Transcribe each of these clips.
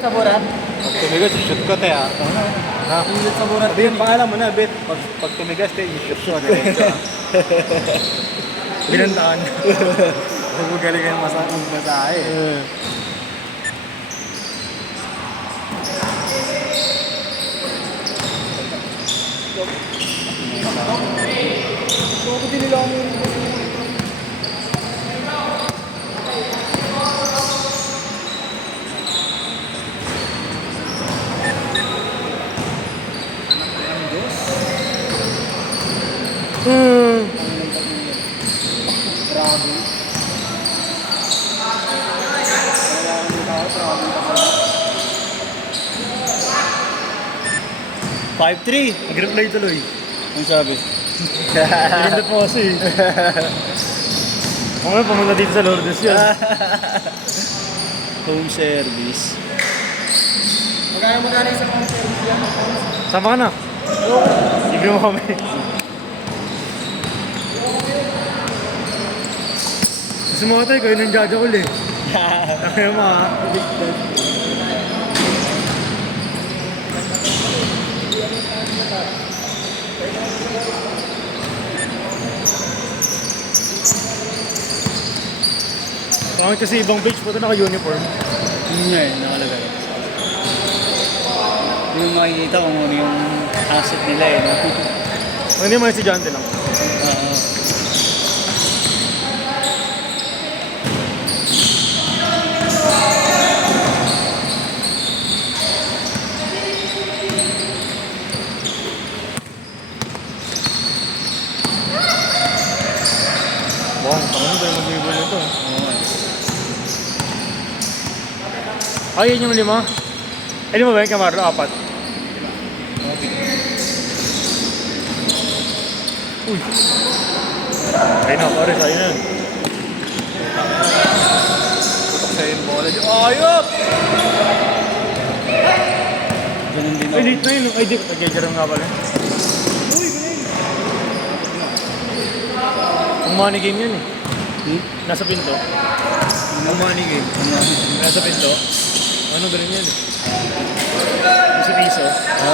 Sa Borat? Pag tumigas, shoot ko tayo. Ha? Ulit sa Borat. Sabi yung pangalan mo na, Bet. Pag tumigas tayo, shoot ko. Binantaan. Magaling ang masahe. Ako din nila mo. Grabe. 5-3. Nag-reply tuloy. Ang sabi? Pinindot mo kasi. Kung nga, pumunta dito sa Lourdes yun. Home service. Magkano sa home service yan? Sama ka na. Libre mo kami. Gusto mo tayo, kayo nang jajakol eh. Kaya mo ha. Pangit kasi ibang page po ito naka-uniform. Yun nga eh, nakalagay. Hindi mo makikita kung ano yung asset nila eh. No? Hindi mga estudyante lang. Wow, tangan ba yung mag-ibon nito? Ay, yun yung 5. Ay, 5 ba yung Camarlo? 4. Uy. Ay na, pare, sa'yo na yun. Sa'yo yung bola dyan. Ayop! Ganun din Ay, late na yun. Ay, di. Pag-jejeram nga pala. Ang money game yun eh. Nasa pinto. Ang money game. Nasa pinto. Ano ganun yan eh. Piso-piso. Ha?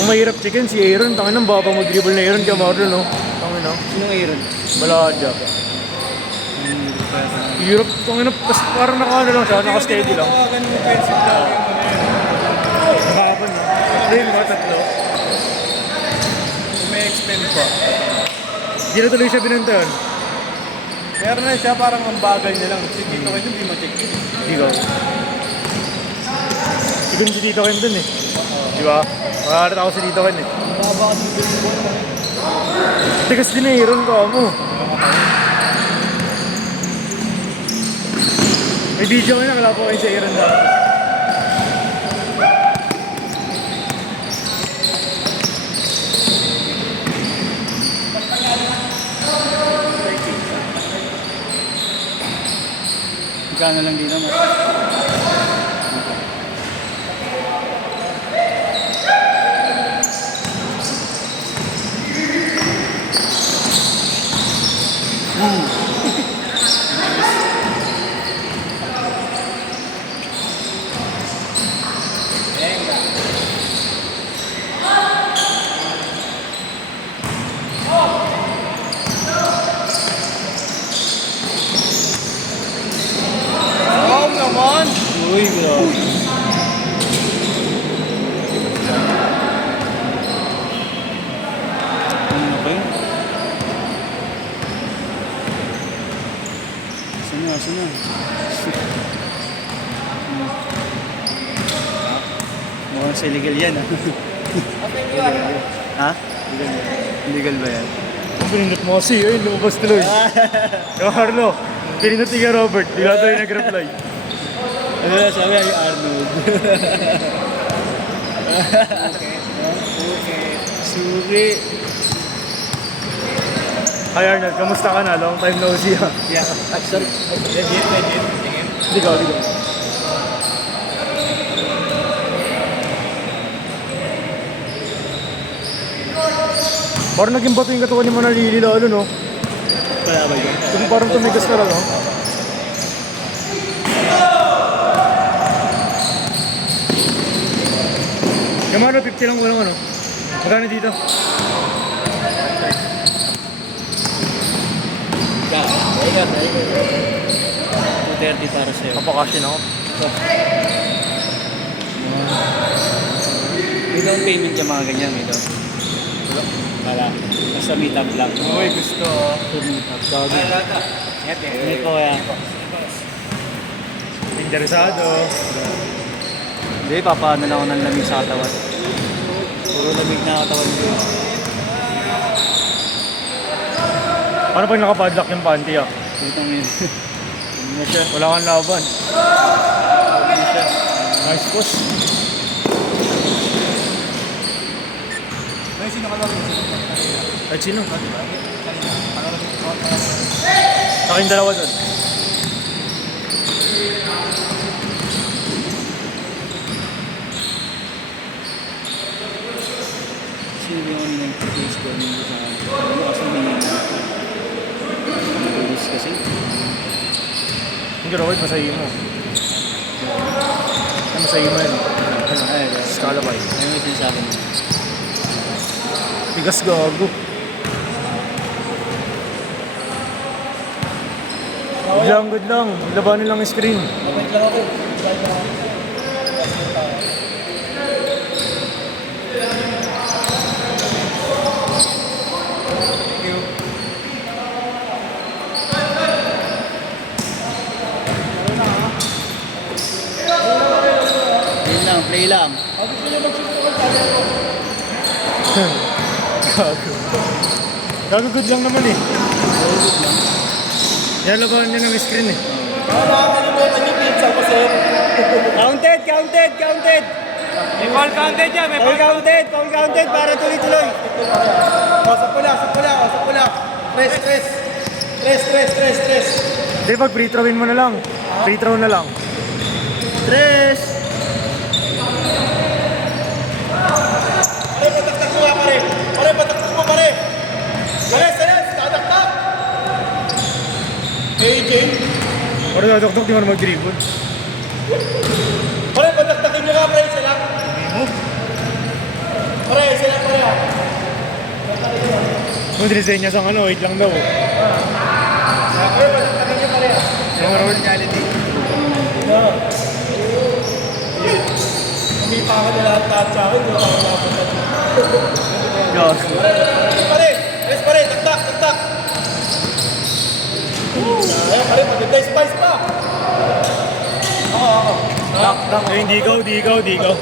Ang mahirap chicken si Aaron. Tangin ng baba mag-dribble na Aaron. Kaya Marlon no. Tangin no. Sinong Aaron? Balada. Europe. Tangin na. Parang naka-ano lang siya. Naka-steady lang. Ganun yung pencil lang. Nakapan no. Ayun mga tatlo. May expend pa. Hindi na tuloy siya binantayan. Meron na siya parang ang bagay niya lang. Si Tito kayo hindi ma-check. Hindi ko. Siguro si Tito Kim dun eh. Di ba? Makakarata ako si Tito Kim eh. Baba kasi yung bola. Tigas din eh, Aaron ko mo. May video ko na, wala po kayo sa Aaron na. Magkano lang dito mo? Wow naman! Uy, bro. Ano ba yun? Sana. Mukhang sa illegal yan, ha? Ha? Illegal ba yan? Ang pinindot mo kasi, ayun, lumabas tuloy. Yung Harlo, pinindot ni Robert, bigla tayo nag-reply. Ano na sabi ay Arnold? Okay. Suki. Hi Arnold, kamusta ka na? Long time no see ha. Yeah. Sorry. Legit. Di ka. Parang naging bato yung katawan ni Manalili lalo no? pala ba yun? Parang tumigas ka lang, no? Yung ano, 50 lang walang ano. Magkano dito? Ay, 230 para sa'yo. Kapakashin ako. May down payment yung mga ganyan, may down. Wala. Basta meet up lang. Uy, gusto. Meet up. Sabi. Hindi ko yan. Interesado. Hindi, papaano lang ako ng lamig sa katawan. Puro lamig na katawan ko. Paano pag nakapadlock yung panty, ah? Dito ngayon. Hindi na siya. Wala kang laban. Hindi na siya. Nice push. Ay, sino ka lang? Ay, sino? Aking dalawa doon. Sino yung ano yung case ko nito sa ano kasi may police kasi. Hindi rawad, masayi mo. Ay, masayi mo yun. Ano? Ay, Scalabay. ano yung sinasabi mo? Tigas gago. Good lang. Labanin lang yung screen. Wait lang ako. Play lang. Gago. Gago good lang naman eh. Yan labanan niya ng screen eh. Counted, counted, counted. May ball counted yan. May Foul counted para tuloy-tuloy. Sa pula. Tres. Hindi, pag free throwin mo na lang. Free throw na lang. Tres. Pare, pataktak mo nga, pare. Pare, pataktak mo, pare. Salas, tataktak. AJ. Pero dadokdok, di mo na mag-dribble. Pare, pataktakin mo nga, pare. Isa lang. Pare, isa lang, pare. Kung dinisign niya sa ano, wait lang daw. Pare, pataktakin niyo, pare. Yung ano, Reality. Hindi pa ako lahat sa akin. Wala ako napunta. Diyos. Pare, taktak. Ay, pare, maganda spice pa. Eh, di ikaw.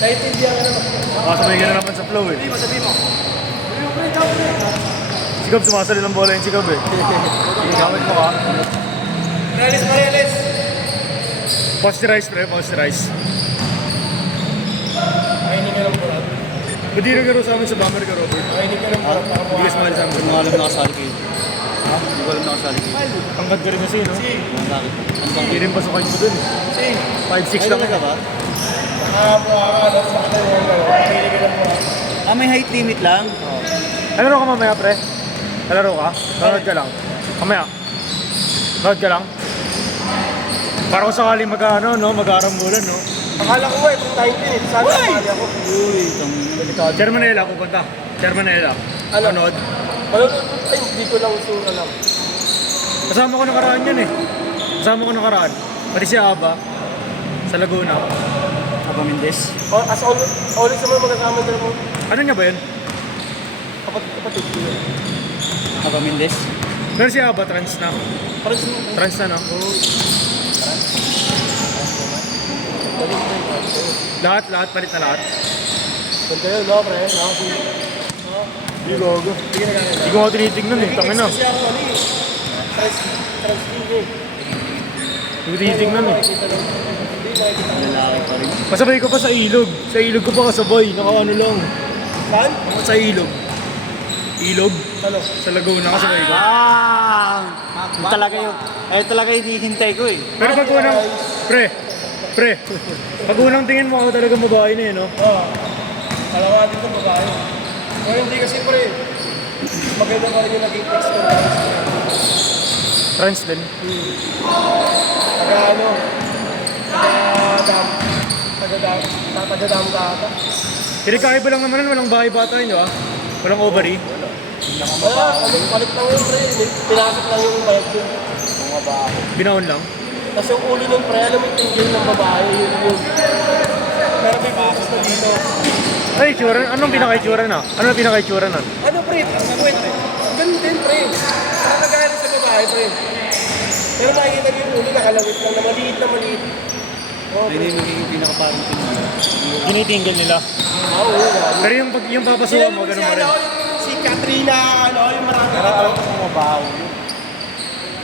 Naiintindihan ka naman. Makasabay ka na naman sa flow eh. Masabi mo. Sigab, sumasali ng bola yung sigab eh. Gamit mo ka. Reales. Posterize, pre, posterize. Mahinig ka ng burat. Ba't di nagaro sa amin sa bomber ka, Robert? Mahinig ka ng burat. Hindi ka sumali sa amin. Hindi ko alam nakasali kayo. Hindi ko alam nakasali kayo. Tangkad ka rin kasi, no? Bakit? Ano bang Hindi rin pasukin mo dun. 5'6 lang talaga eh. ba? Nakabuha ka. Nasa makita yung dalawa. Mahinig ka ng burat. Ah, may height limit lang. Laro ka mamaya, pre? Laro ka? Nanood ka lang. Mamaya. Nanood ka lang. Para kung sakali mag-aarambulan, no? Akala ko kung tayo din. Sana sumali ako. Uy, tangina. Chairmanela, pupunta. Chairmanela. Ano? Manood. Ay, hindi ko lang sura lang. Kasama ko nakaraan yan eh. Pati si Aba. Sa Laguna. Aba Mendes. As always naman magkasama din mo. Ano niya ba yun? Kapatid ko yun. Aba Mendes. Pero si Aba, trans na. Trans na, no? Lahat, palit na lahat. Ganda yun, no, pre? Hindi gago. Hindi ko nga tinitignan eh. Tangin na. Kasi ako, ano eh. Trans-TV eh. Hindi ko tinitignan eh. Lalaki pa rin. Pasabay ko pa sa ilog. Sa ilog ko pa kasabay. Naka-ano lang. Saan? Sa ilog. Ilog? Ano? Sa Laguna kasabay ko. Talaga yun. Ay, talaga yung hinihintay ko eh. Pero pag unang... Pre. Pag unang tingin mo ako talaga mabahay na eh, no? Oo. Kalawa dito, babae. Pero hindi kasi, pre. Maganda pa rin yung naging text ko. Trans din. Taga ano? Taga-dam ka ata. Pinagkaiba lang naman nun, walang bahay bata yun, di ba? Walang ovary. Wala, palit lang yun, pre. Pinasok lang yung bayad yun. Mga bahay. Binaon lang. Tapos yung ulo ng pre, alam mo yung tingin ng babae, yun. Pero may pasok na dito. Ay, itsura. Anong pinaka-itsura na? Ano pinaka-itsura na? Ano pre? Ganun din pre. Parang nagalit sa babae pre. Pero nakikita niyo yung ulo, nakalawit lang na maliit na maliit. Oh, Hindi yung magiging pinakaparang tingin. Ginitinggal nila. oo. Pero yung papasukan mo, ganun pa rin. Si Katrina, ano, yung marami ka to. Mabaho yun.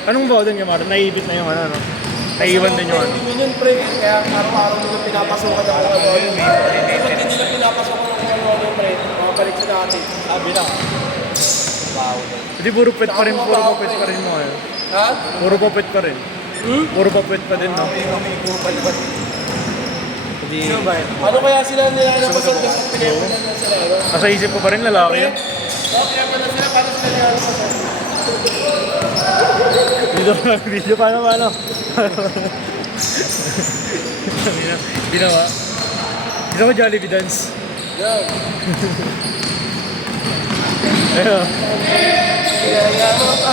Anong ba doon yung Mara? Naiibit na yung ano, no? Naiiwan din yung ano. Hindi yun pre, kaya araw-araw nila pinapasukan ng mga ano. Pero hindi nila pinapasukan ng mga ano pre. Mabalik sa dati. Sabi lang. Baho din. Hindi, puro pet pa rin mo ngayon. Ha? Puro papet pa rin. Puro papet pa din, no? Hindi, Ano kaya sila nilalabasan doon? Pinapalan na sila, ano? Nasa isip ko pa rin, lalaki yun. Pinapalan sila, paano sila nilalabasan? Video pa naman, no? Ginawa. Gusto ko Jollibee dance. Yan. Ayun. Kaya mo pa.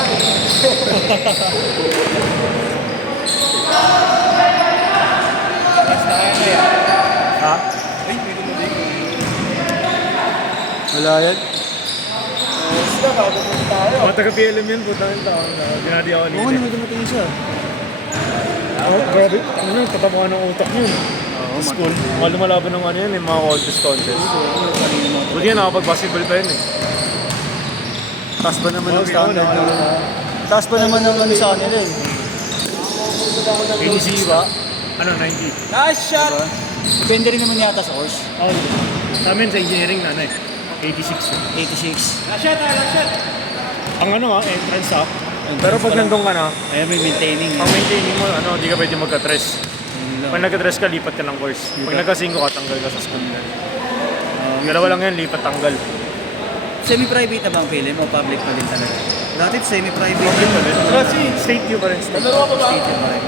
Ha? wala yan. Sila, kakapunta tayo. Mga taga-PLM yun, putang yung taon na. Ginadi ako Oo, nito. naman dumating siya. Oh, grabe. Ano, tatamuan ng utak yun. Oo, School. Mga lumalaban ng ano yun, yung mga contest. Buti yan, nakapag-basketball pa yun eh. Taas ba naman ang Okay, standard wala, ng... Taas ba naman ang ano sa kanila eh? 86 ba? Ano, 90? Nice shot! Diba? Depende rin naman yata sa course. Oh, sa amin sa engineering na ano eh. 86 eh. 86. Last shot, last shot! Ang ano entrance up. Pero pag nandun ka na, Kaya may maintaining. pang maintaining mo, ano, di ka pwede magka-dress. Yun lang. Pag nagka-dress ka, lipat ka ng course. Pag nagka-5 ka, tanggal ka sa school na. Dalawa lang yan, lipat-tanggal. Semi-private na ba ang film o public pa din talaga? Dati semi-private. Public pa rin. State view pa rin. Nalaro ka pa ba? State pa rin.